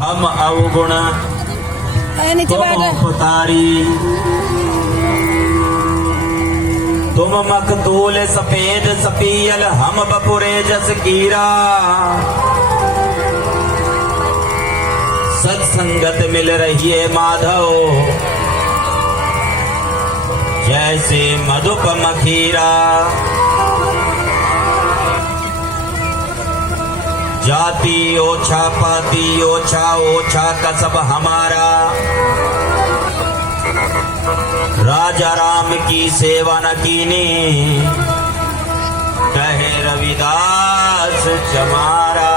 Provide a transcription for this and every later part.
हम अवगुण तुम पुतारी, तुम मखतूल सफेद सफियल हम बपुरे जस कीरा। सत्संगत मिल रही है माधव जैसे मधुप मखीरा। जाति ओछा पाती ओछा ओछा कसब हमारा। राजा राम की सेवा न कीनी कहे रविदास चमारा।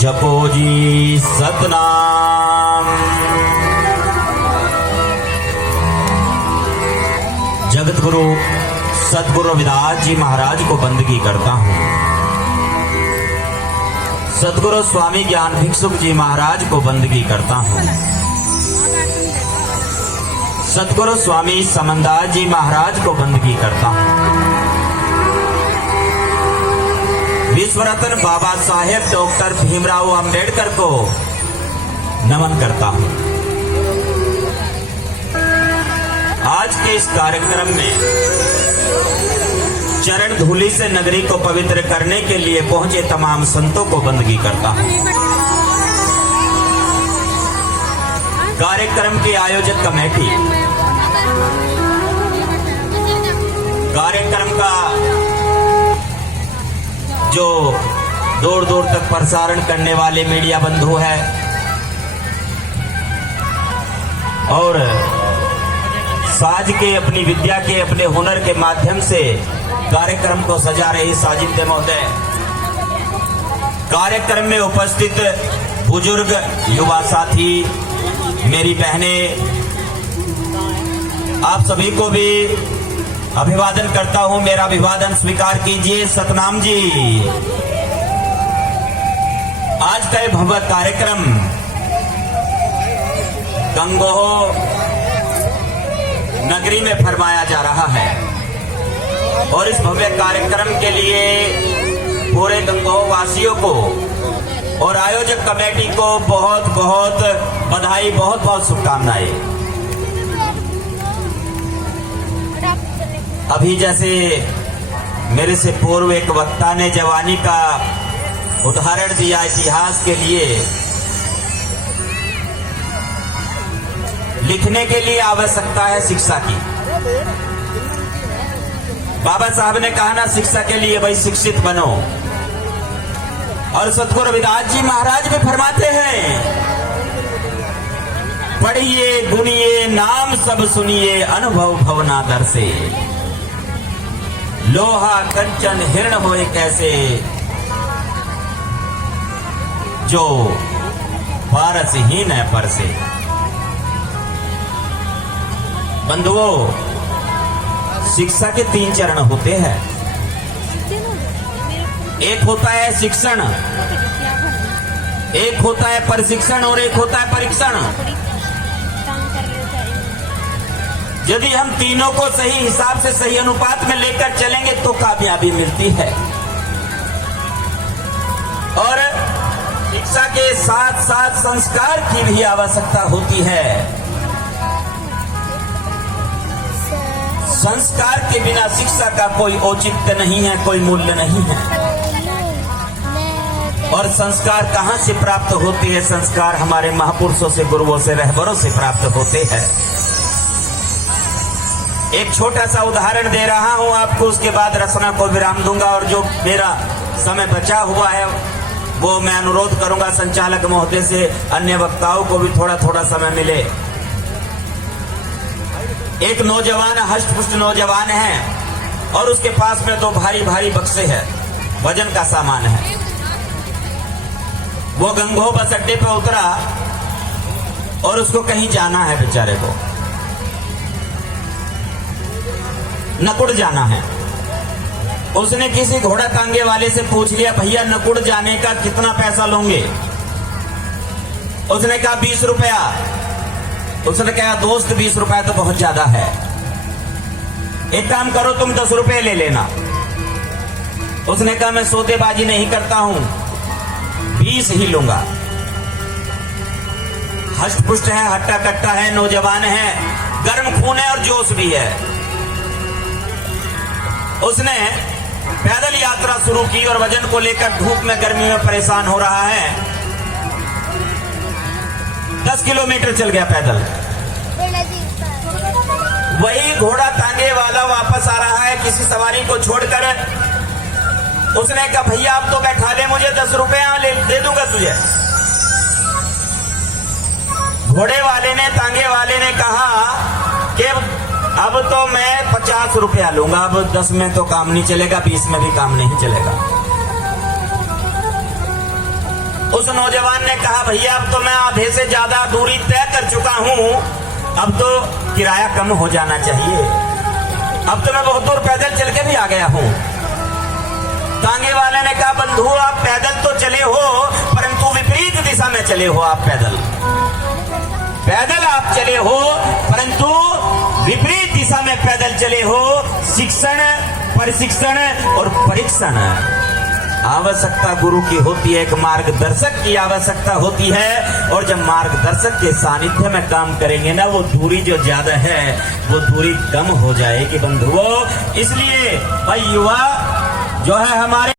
जपो जी सतनाम। जगत गुरु सतगुरु रविदास जी महाराज को बंदगी करता हूँ। सतगुरु स्वामी ज्ञान भिक्षुक जी महाराज को बंदगी करता हूँ। सतगुरु स्वामी समनदास जी महाराज को बंदगी करता हूँ। विश्व रत्न बाबा साहेब डॉक्टर भीमराव अंबेडकर को नमन करता हूँ। आज के इस कार्यक्रम में चरण धूलि से नगरी को पवित्र करने के लिए पहुंचे तमाम संतों को बंदगी करता हूं। कार्यक्रम की आयोजक कमेटी, कार्यक्रम का जो दूर दूर तक प्रसारण करने वाले मीडिया बंधु है और साज के अपनी विद्या के अपने हुनर के माध्यम से कार्यक्रम को सजा रही साजिद महोदय, कार्यक्रम में उपस्थित बुजुर्ग युवा साथी, मेरी बहनें, आप सभी को भी अभिवादन करता हूं। मेरा अभिवादन स्वीकार कीजिए। सतनाम जी। आज का यह भव्य कार्यक्रम गंगोह नगरी में फरमाया जा रहा है और इस भव्य कार्यक्रम के लिए पूरे गंगोह वासियों को और आयोजक कमेटी को बहुत बहुत बधाई, बहुत बहुत शुभकामनाएं। अभी जैसे मेरे से पूर्व एक वक्ता ने जवानी का उदाहरण दिया इतिहास के लिए, लिखने के लिए आवश्यकता है शिक्षा की। बाबा साहब ने कहा ना, शिक्षा के लिए भाई शिक्षित बनो। और सतगुरु रविदास जी महाराज भी फरमाते हैं, पढ़िए गुनिए नाम सब सुनिए अनुभव भवना दर से। लोहा कंचन हिरण होए कैसे जो पारस ही न पर से। बंधुओं, शिक्षा के 3 चरण होते हैं। एक होता है शिक्षण, एक होता है प्रशिक्षण और एक होता है परीक्षण। यदि हम तीनों को सही हिसाब से सही अनुपात में लेकर चलेंगे तो कामयाबी मिलती है। और शिक्षा के साथ साथ संस्कार की भी आवश्यकता होती है। संस्कार के बिना शिक्षा का कोई औचित्य नहीं है, कोई मूल्य नहीं है। और संस्कार कहां से प्राप्त होते हैं? संस्कार हमारे महापुरुषों से, गुरुओं से, रहबरों से प्राप्त होते हैं। एक छोटा सा उदाहरण दे रहा हूं आपको, उसके बाद रचना को विराम दूंगा और जो मेरा समय बचा हुआ है वो मैं अनुरोध करूंगा संचालक महोदय से अन्य वक्ताओं को भी थोड़ा थोड़ा समय मिले। एक नौजवान, हष्ट-पुष्ट नौजवान है और उसके पास में 2 भारी भारी बक्से हैं, वजन का सामान है। वो गंगोह बस अड्डे पर उतरा और उसको कहीं जाना है, बेचारे को नकुड़ जाना है। उसने किसी घोड़ा तांगे वाले से पूछ लिया, भैया नकुड़ जाने का कितना पैसा लोगे? उसने कहा 20 रुपया। उसने कहा दोस्त 20 रुपया तो बहुत ज्यादा है, एक काम करो तुम 10 रुपए ले लेना। उसने कहा मैं सौदेबाजी नहीं करता हूं, फीस ही लूंगा। हष्ट पुष्ट है, हट्टा कट्टा है, नौजवान है, गर्म खून है और जोश भी है। उसने पैदल यात्रा शुरू की और वजन को लेकर धूप में गर्मी में परेशान हो रहा है। 10 किलोमीटर चल गया पैदल। वही घोड़ा तांगे वाला वापस आ रहा है किसी सवारी को छोड़कर। उसने कहा भैया अब तो बैठा ले मुझे, 10 रुपया दे दूंगा तुझे। घोड़े वाले ने, तांगे वाले ने कहा कि अब तो मैं 50 रुपया लूंगा, अब 10 में तो काम नहीं चलेगा, 20 में भी काम नहीं चलेगा। उस नौजवान ने कहा भैया अब तो मैं आधे से ज्यादा दूरी तय कर चुका हूं, अब तो किराया कम हो जाना चाहिए, अब तो मैं बहुत दूर पैदल चल के भी आ गया हूं। तांगे वाले ने कहा बंधु आप पैदल तो चले हो परंतु विपरीत दिशा में चले हो। आप पैदल आप चले हो परंतु विपरीत दिशा में पैदल चले हो। शिक्षण, प्रशिक्षण और परीक्षण आवश्यकता गुरु की होती है, एक मार्गदर्शक की आवश्यकता होती है। और जब मार्गदर्शक के सानिध्य में काम करेंगे ना, वो दूरी जो ज्यादा है वो दूरी कम हो जाएगी बंधुओं। इसलिए भाई युवा जो है हमारे